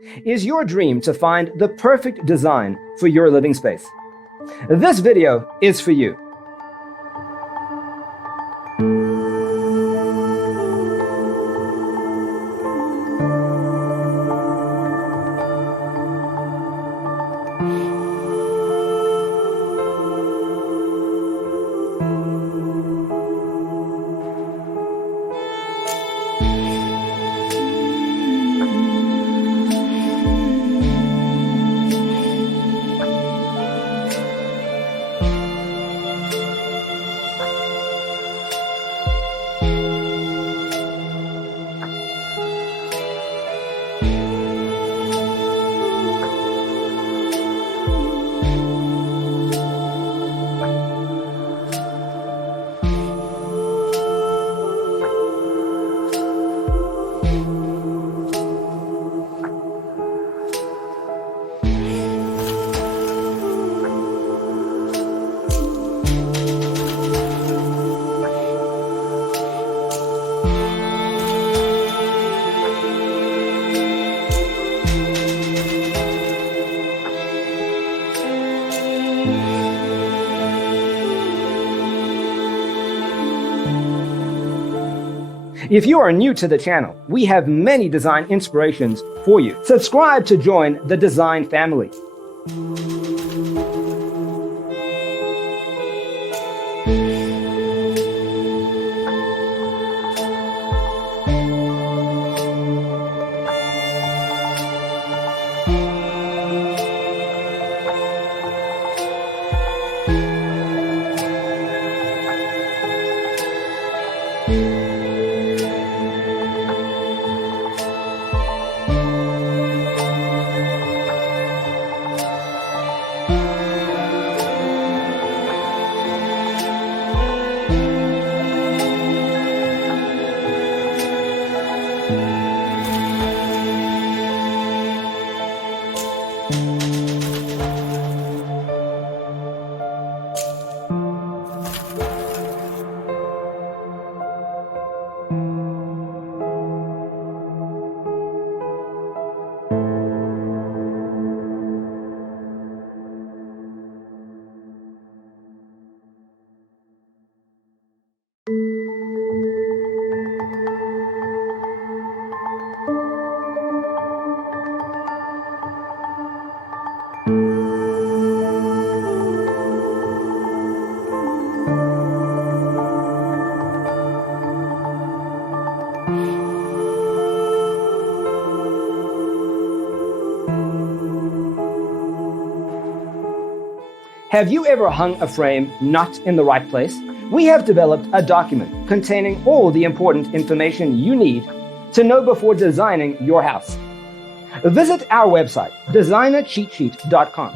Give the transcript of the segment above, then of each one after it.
Is your dream to find the perfect design for your living space? This video is for you. If you are new to the channel, we have many design inspirations for you. Subscribe to join the design family. Have you ever hung a frame not in the right place? We have developed a document containing all the important information you need to know before designing your house. Visit our website, designercheatsheet.com.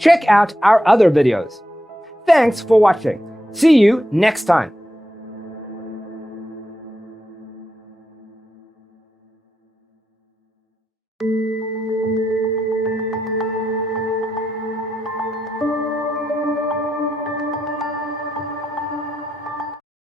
check out our other videos. Thanks for watching. See you next time.